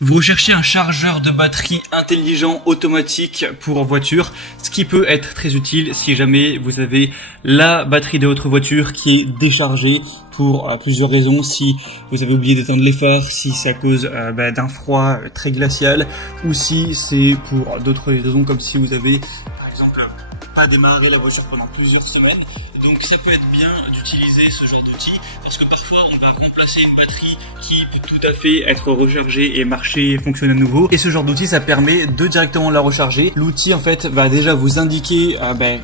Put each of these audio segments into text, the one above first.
Vous recherchez un chargeur de batterie intelligent automatique pour voiture, ce qui peut être très utile si jamais vous avez la batterie de votre voiture qui est déchargée pour plusieurs raisons. Si vous avez oublié d'éteindre les phares, si c'est à cause d'un froid très glacial, ou si c'est pour d'autres raisons comme si vous avez par exemple pas démarré la voiture pendant plusieurs semaines. Donc ça peut être bien d'utiliser ce genre d'outil parce que parfois on va remplacer une batterie qui peut tout à fait être rechargée et marcher et fonctionner à nouveau. Et ce genre d'outil, ça permet de directement la recharger. L'outil en fait va déjà vous indiquer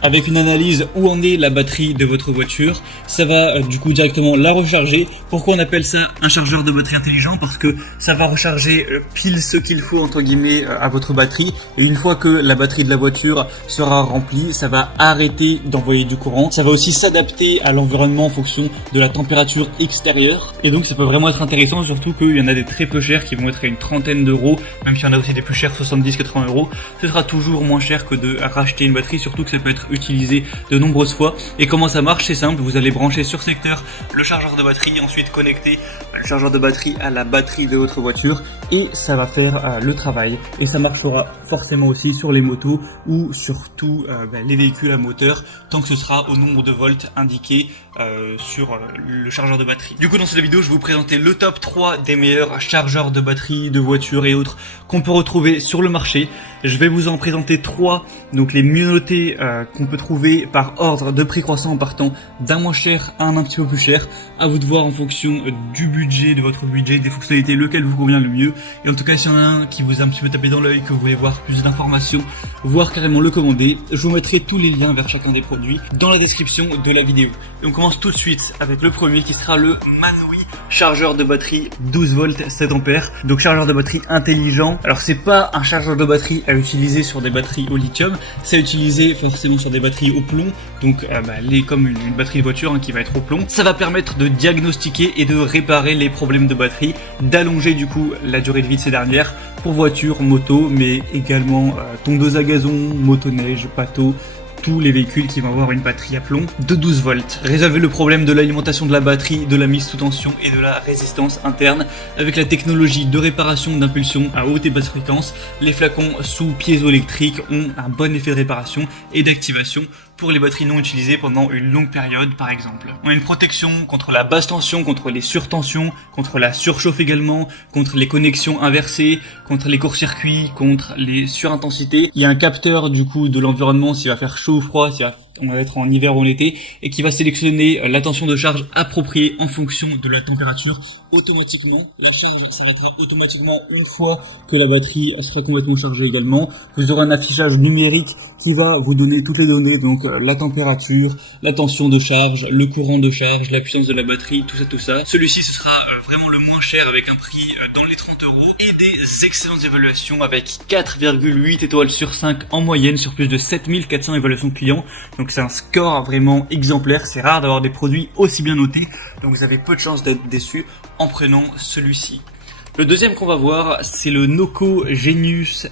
avec une analyse où en est la batterie de votre voiture. Ça va du coup directement la recharger. Pourquoi on appelle ça un chargeur de batterie intelligent? Parce que ça va recharger pile ce qu'il faut entre guillemets à votre batterie. Et une fois que la batterie de la voiture sera remplie, ça va arrêter d'envoyer du courant. Ça va aussi s'adapter à l'environnement en fonction de la température extérieure. Et donc ça peut vraiment être intéressant, surtout qu'il y en a des très peu chers qui vont être à une trentaine d'euros, même s'il y en a aussi des plus chers, 70-80 euros. Ce sera toujours moins cher que de racheter une batterie, surtout que ça peut être utilisé de nombreuses fois. Et comment ça marche? C'est simple, vous allez brancher sur secteur le chargeur de batterie, ensuite connecter le chargeur de batterie à la batterie de votre voiture et ça va faire le travail. Et ça marchera forcément aussi sur les motos ou sur tous les véhicules à moteur, tant que ce sera au nombre de volts indiqué sur le chargeur de batterie. Du coup, dans cette vidéo, je vais vous présenter le top 3 des meilleurs chargeurs de batterie, de voitures et autres qu'on peut retrouver sur le marché. Je vais vous en présenter 3, donc les mieux notés qu'on peut trouver par ordre de prix croissant en partant d'un moins cher à un petit peu plus cher. À vous de voir en fonction du budget, de votre budget, des fonctionnalités, lequel vous convient le mieux. Et en tout cas, s'il y en a un qui vous a un petit peu tapé dans l'œil, que vous voulez voir plus d'informations, voire carrément le commander, je vous mettrai tous les liens vers chacun des produits dans la description de la vidéo. Et on commence tout de suite avec le premier qui sera le Manui chargeur de batterie 12 volts 7 ampères. Donc chargeur de batterie intelligent. Alors c'est pas un chargeur de batterie à utiliser sur des batteries au lithium, c'est à utiliser forcément sur des batteries au plomb. Donc comme une batterie de voiture qui va être au plomb. Ça va permettre de diagnostiquer et de réparer les problèmes de batterie, d'allonger du coup la durée de vie de ces dernières pour voitures, motos, mais également tondeuse à gazon, motoneige, bateau, tous les véhicules qui vont avoir une batterie à plomb de 12 volts. Résolvez le problème de l'alimentation de la batterie, de la mise sous tension et de la résistance interne avec la technologie de réparation d'impulsion à haute et basse fréquence. Les flacons sous piézoélectriques ont un bon effet de réparation et d'activation pour les batteries non utilisées pendant une longue période par exemple. On a une protection contre la basse tension, contre les surtensions, contre la surchauffe également, contre les connexions inversées, contre les courts-circuits, contre les surintensités. Il y a un capteur du coup de l'environnement s'il va faire chaud ou froid, on va être en hiver ou en été, et qui va sélectionner la tension de charge appropriée en fonction de la température automatiquement. La charge s'arrêtera automatiquement une fois que la batterie sera complètement chargée également. Vous aurez un affichage numérique qui va vous donner toutes les données, donc la température, la tension de charge, le courant de charge, la puissance de la batterie, tout ça. Celui-ci, ce sera vraiment le moins cher avec un prix dans les 30 euros et des excellentes évaluations avec 4,8 étoiles sur 5 en moyenne sur plus de 7400 évaluations clients. Donc c'est un score vraiment exemplaire, c'est rare d'avoir des produits aussi bien notés, donc vous avez peu de chances d'être déçus en prenant celui-ci. Le deuxième qu'on va voir, c'est le Noco Genius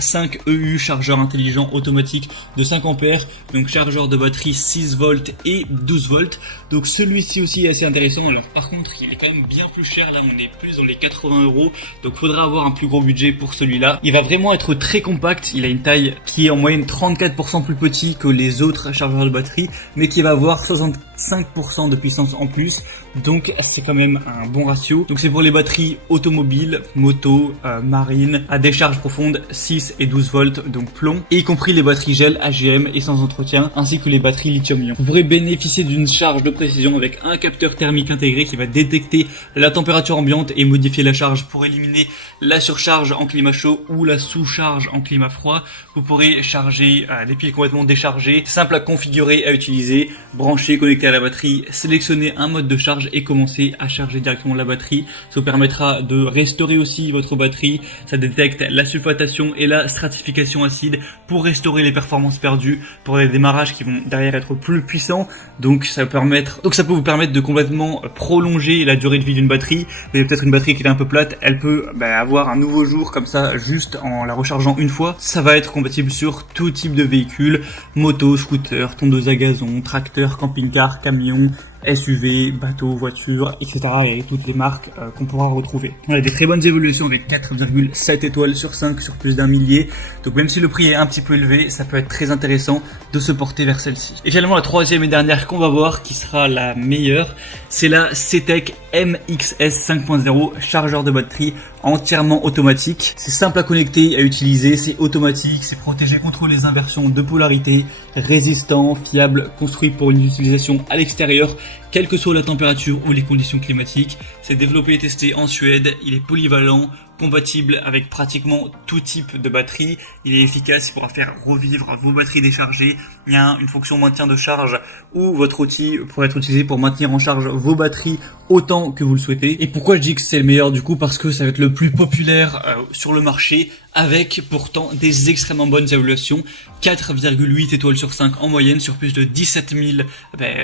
5 EU, chargeur intelligent automatique de 5 ampères, donc chargeur de batterie 6 volts et 12 volts. Donc celui-ci aussi est assez intéressant. Alors par contre, il est quand même bien plus cher. Là, on est plus dans les 80 euros. Donc faudra avoir un plus gros budget pour celui-là. Il va vraiment être très compact. Il a une taille qui est en moyenne 34% plus petit que les autres chargeurs de batterie, mais qui va avoir 65% de puissance en plus. Donc c'est quand même un bon ratio. Donc c'est pour les batteries automobiles, moto, marine, à décharge profonde 6 et 12 volts, donc plomb, et y compris les batteries gel AGM et sans entretien, ainsi que les batteries lithium-ion. Vous pourrez bénéficier d'une charge de précision avec un capteur thermique intégré qui va détecter la température ambiante et modifier la charge pour éliminer la surcharge en climat chaud ou la sous-charge en climat froid. Vous pourrez charger des piles complètement déchargées, simple à configurer, à utiliser, brancher, connecter à la batterie, sélectionner un mode de charge et commencer à charger directement la batterie. Ça vous permettra de restaurer aussi votre batterie. Ça détecte la sulfatation et la stratification acide pour restaurer les performances perdues pour des démarrages qui vont derrière être plus puissants. Donc ça peut vous permettre de complètement prolonger la durée de vie d'une batterie. Vous avez peut-être une batterie qui est un peu plate, elle peut avoir un nouveau jour comme ça juste en la rechargeant une fois. Ça va être compatible sur tout type de véhicule, moto, scooter, tondeuse à gazon, tracteur, camping-car, camion, SUV, bateaux, voitures, etc. et toutes les marques qu'on pourra retrouver. On a des très bonnes évolutions avec 4,7 étoiles sur 5 sur plus d'un millier. Donc même si le prix est un petit peu élevé, ça peut être très intéressant de se porter vers celle-ci. Et finalement la troisième et dernière qu'on va voir, qui sera la meilleure, c'est la CTEK MXS 5.0, chargeur de batterie entièrement automatique. C'est simple à connecter et à utiliser, c'est automatique, c'est protégé contre les inversions de polarité, résistant, fiable, construit pour une utilisation à l'extérieur, quelle que soit la température ou les conditions climatiques. C'est développé et testé en Suède, il est polyvalent, compatible avec pratiquement tout type de batterie. Il est efficace, il pourra faire revivre vos batteries déchargées. Il y a une fonction maintien de charge où votre outil pourra être utilisé pour maintenir en charge vos batteries autant que vous le souhaitez. Et pourquoi je dis que c'est le meilleur du coup? Parce que ça va être le plus populaire sur le marché, avec pourtant des extrêmement bonnes évaluations. 4,8 étoiles sur 5 en moyenne sur plus de 17 000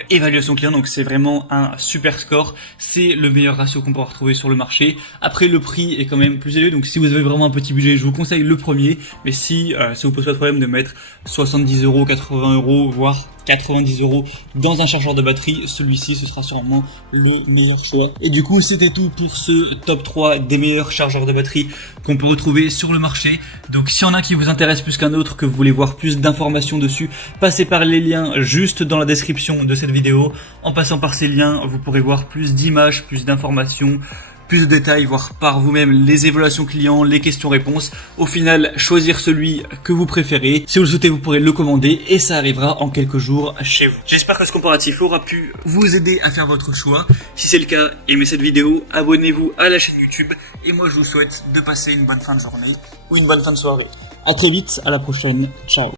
évaluations clients. Donc c'est vraiment un super score. C'est le meilleur ratio qu'on pourra retrouver sur le marché. Après, le prix est quand même plus élevé. Donc si vous avez vraiment un petit budget, je vous conseille le premier. Mais si ça vous pose pas de problème de mettre 70 €, 80 €, voire 90 € dans un chargeur de batterie, celui-ci ce sera sûrement le meilleur choix. Et du coup c'était tout pour ce top 3 des meilleurs chargeurs de batterie qu'on peut retrouver sur le marché. Donc s'il y en a qui vous intéresse plus qu'un autre, que vous voulez voir plus d'informations dessus, passez par les liens juste dans la description de cette vidéo. En passant par ces liens, vous pourrez voir plus d'images, plus d'informations, plus de détails, voir par vous-même les évaluations clients, les questions-réponses. Au final, choisir celui que vous préférez. Si vous le souhaitez, vous pourrez le commander et ça arrivera en quelques jours chez vous. J'espère que ce comparatif aura pu vous aider à faire votre choix. Si c'est le cas, aimez cette vidéo, abonnez-vous à la chaîne YouTube et moi je vous souhaite de passer une bonne fin de journée ou une bonne fin de soirée. À très vite, à la prochaine, ciao.